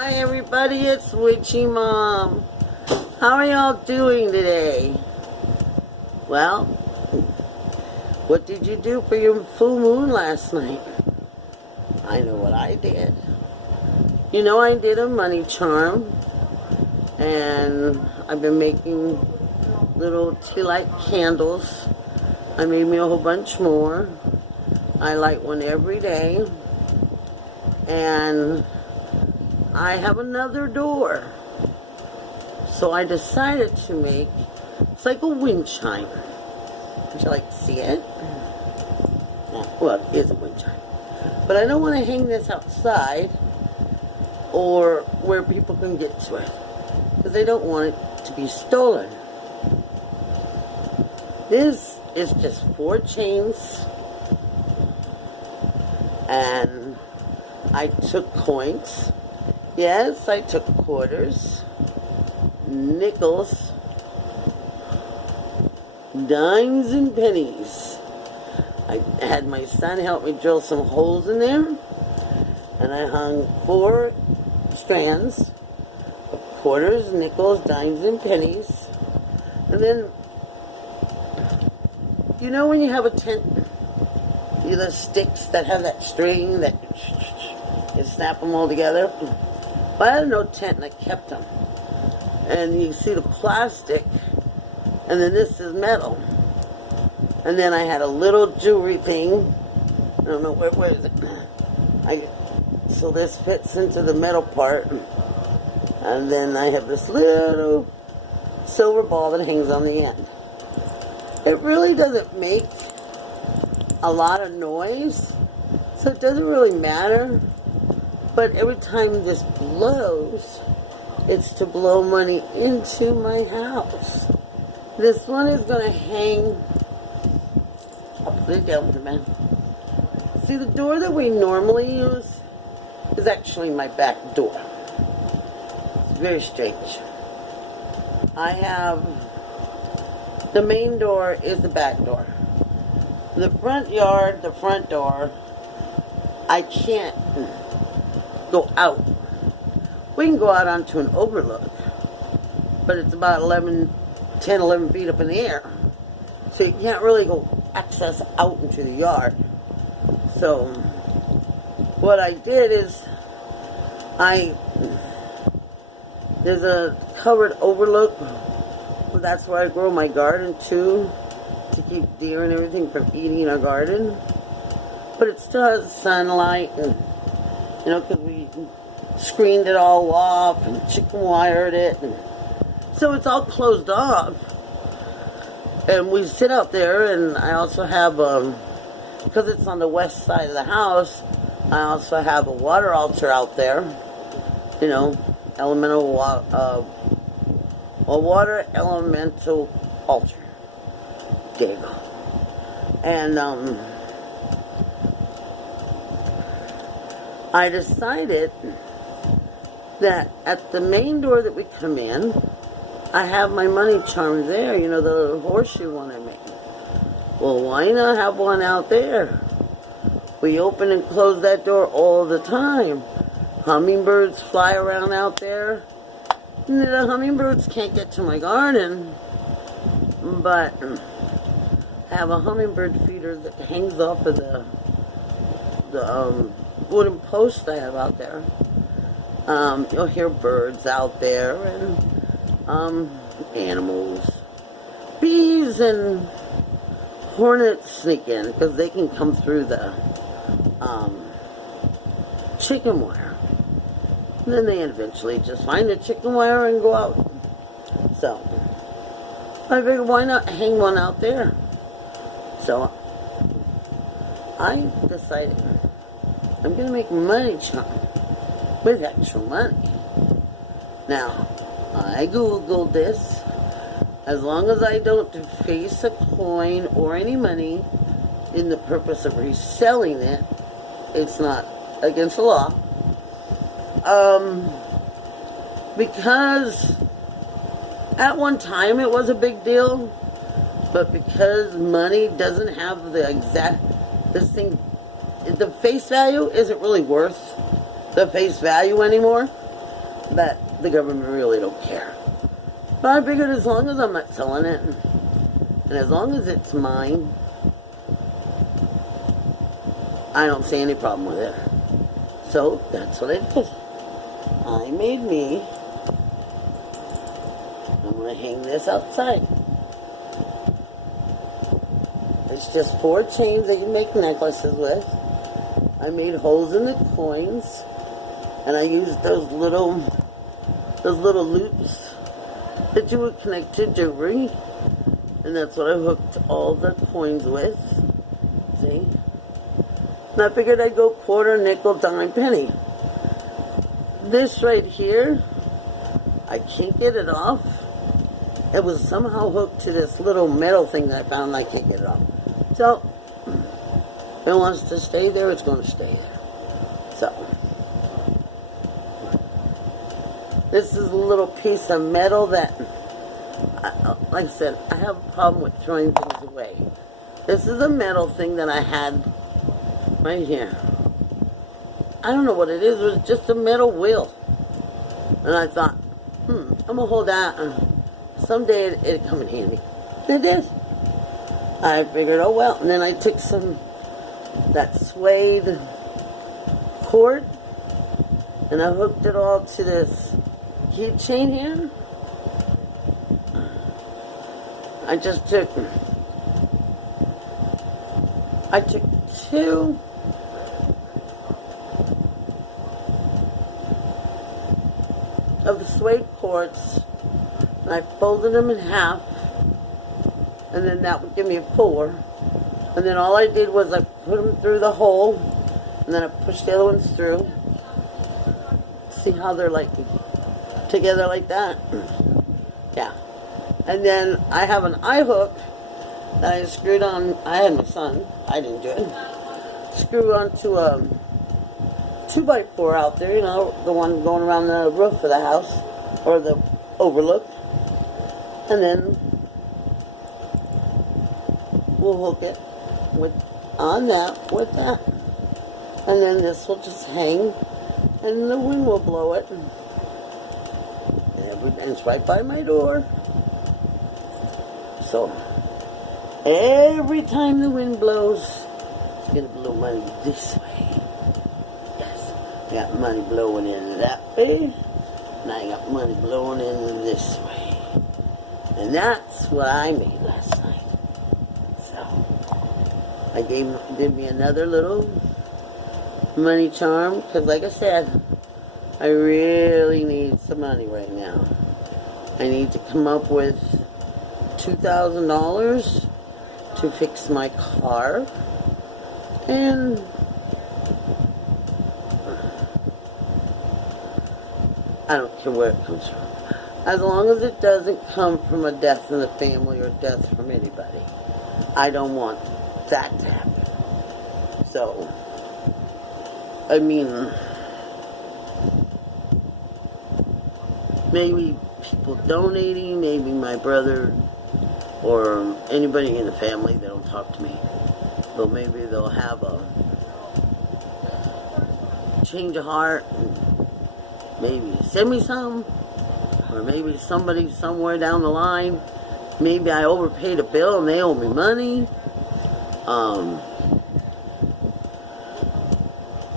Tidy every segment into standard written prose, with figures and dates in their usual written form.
Hi everybody, it's Witchy Mom. How are y'all doing today? Well, what did you do for your full moon last night? I know what I did. You know, I did a money charm, and I've been making little tea light candles. I made me a whole bunch more. I light one every day, and I have another door. So I decided to make, it's like a wind chime. Would you like to see it? Well, it is a wind chime. But I don't want to hang this outside or where people can get to it, because they don't want it to be stolen. This is just 4 chains, and I took coins. Yes, I took quarters, nickels, dimes, and pennies. I had my son help me drill some holes in there, and I hung 4 strands of quarters, nickels, dimes, and pennies. And then, you know when you have a tent, the sticks that have that string that you snap them all together? But I had no tent, and I kept them. And you see the plastic, and then this is metal. And then I had a little jewelry thing. I don't know, where is it? So this fits into the metal part. And then I have this little silver ball that hangs on the end. It really doesn't make a lot of noise, so it doesn't really matter. But every time this blows, it's to blow money into my house. This one is going to hang. I'll put it down with the man. See, the door that we normally use is actually my back door. It's very strange. I have, the main door is the back door. The front yard, the front door, I can't go out. We can go out onto an overlook, but it's about 10, 11 feet up in the air. So you can't really go access out into the yard. So what I did is there's a covered overlook. That's where I grow my garden too, to keep deer and everything from eating our garden. But it still has sunlight, and you know, because we screened it all off and chicken wired it, and so it's all closed off. And we sit out there, and I also have, because it's on the west side of the house, I also have a water altar out there, you know, water elemental altar. There you go. And I decided that at the main door that we come in, I have my money charm there, you know, the horseshoe one I made. Well, why not have one out there? We open and close that door all the time. Hummingbirds fly around out there. And the hummingbirds can't get to my garden, but I have a hummingbird feeder that hangs off of the wooden post I have out there. You'll hear birds out there, and animals. Bees and hornets sneak in, because they can come through the chicken wire. And then they eventually just find the chicken wire and go out. So I figured, why not hang one out there? So I decided I'm going to make money charm with actual money. Now, I Googled this. As long as I don't deface a coin or any money in the purpose of reselling it, it's not against the law. Because at one time it was a big deal, but because money doesn't have this thing, the face value isn't really worth the face value anymore. that the government really don't care. But I figured as long as I'm not selling it, and as long as it's mine, I don't see any problem with it. So that's what I did. I made me. I'm going to hang this outside. It's just 4 chains that you make necklaces with. I made holes in the coins, and I used those little loops that you would connect to jewelry, and that's what I hooked all the coins with. See? And I figured I'd go quarter, nickel, dime, penny. This right here, I can't get it off. It was somehow hooked to this little metal thing that I found, and I can't get it off. So, if it wants to stay there, it's going to stay there. So, this is a little piece of metal that, like I said, I have a problem with throwing things away. This is a metal thing that I had right here. I don't know what it is. It was just a metal wheel. And I thought, I'm going to hold that. Someday it'd come in handy. It did. I figured, oh well. And then I took that suede cord, and I hooked it all to this keychain here. I took 2 of the suede cords, and I folded them in half, and then that would give me a 4. And then all I did was I put them through the hole, and then I pushed the other ones through. See how they're like together like that? Yeah. And then I have an eye hook that I screwed on. I had my son. I didn't do it. Screw onto a 2x4 out there, you know, the one going around the roof of the house, or the overlook. And then we'll hook it on that with that. And then this will just hang, and the wind will blow it. And it's right by my door. So, every time the wind blows, it's going to blow money this way. Yes, I got money blowing in that way, and I got money blowing in this way. And that's what I made last night. So, I did me another little money charm, because like I said, I really need some money right now. I need to come up with $2,000 to fix my car, and I don't care where it comes from, as long as it doesn't come from a death in the family or death from anybody. I don't want that to happen. So, I mean, maybe people donating, maybe my brother or anybody in the family, they don't talk to me, but maybe they'll have a change of heart and maybe send me some, or maybe somebody somewhere down the line, maybe I overpaid a bill and they owe me money.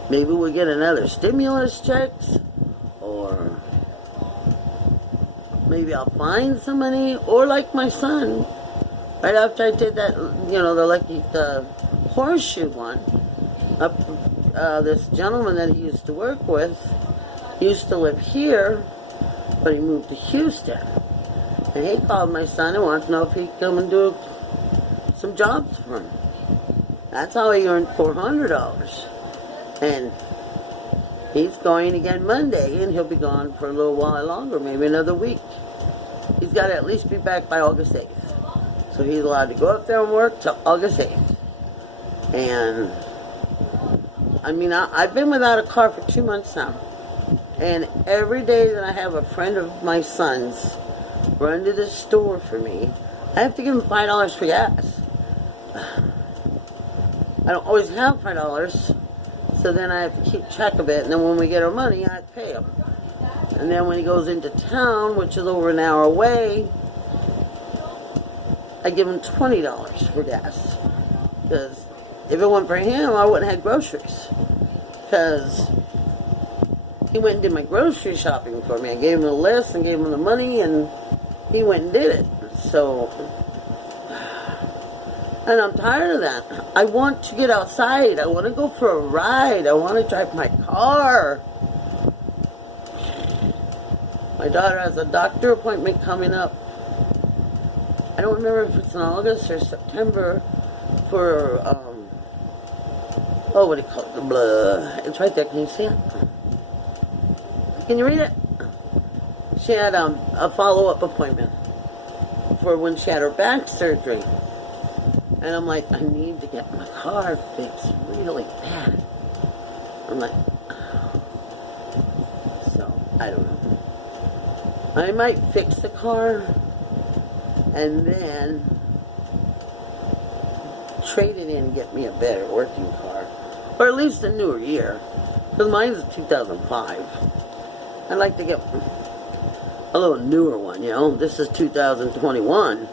Maybe we'll get another stimulus checks, or maybe I'll find some money, or like my son, right after I did that, you know, the horseshoe one, this gentleman that he used to work with, he used to live here, but he moved to Houston, and he called my son and wanted to know if he'd come and do some jobs for him. That's how he earned $400, and he's going again Monday, and he'll be gone for a little while longer, maybe another week. He's got to at least be back by August 8th. So he's allowed to go up there and work till August 8th. And, I mean, I've been without a car for 2 months now. And every day that I have a friend of my son's run to the store for me, I have to give him $5 for gas. I don't always have $5, so then I have to keep track of it, and then when we get our money, I have to pay him. And then when he goes into town, which is over an hour away, I give him $20 for gas. Because if it weren't for him, I wouldn't have groceries. Because he went and did my grocery shopping for me. I gave him a list and gave him the money, and he went and did it. So, and I'm tired of that. I want to get outside. I want to go for a ride. I want to drive my car. My daughter has a doctor appointment coming up. I don't remember if it's in August or September for, what do you call it? Blah. It's right there. Can you see it? Can you read it? She had a follow-up appointment for when she had her back surgery. And I'm like, I need to get my car fixed really bad. I'm like, so, I don't know. I might fix the car and then trade it in and get me a better working car. Or at least a newer year. Because mine's a 2005. I'd like to get a little newer one, you know. This is 2021.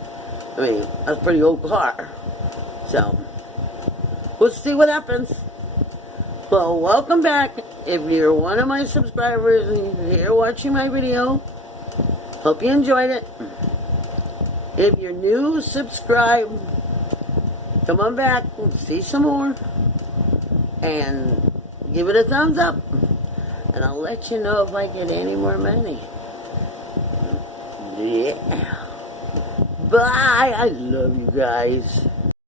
I mean, that's a pretty old car. So, we'll see what happens. Well, welcome back. If you're one of my subscribers and you're here watching my video, hope you enjoyed it. If you're new, subscribe. Come on back and see some more. And give it a thumbs up. And I'll let you know if I get any more money. Yeah. Bye. I love you guys.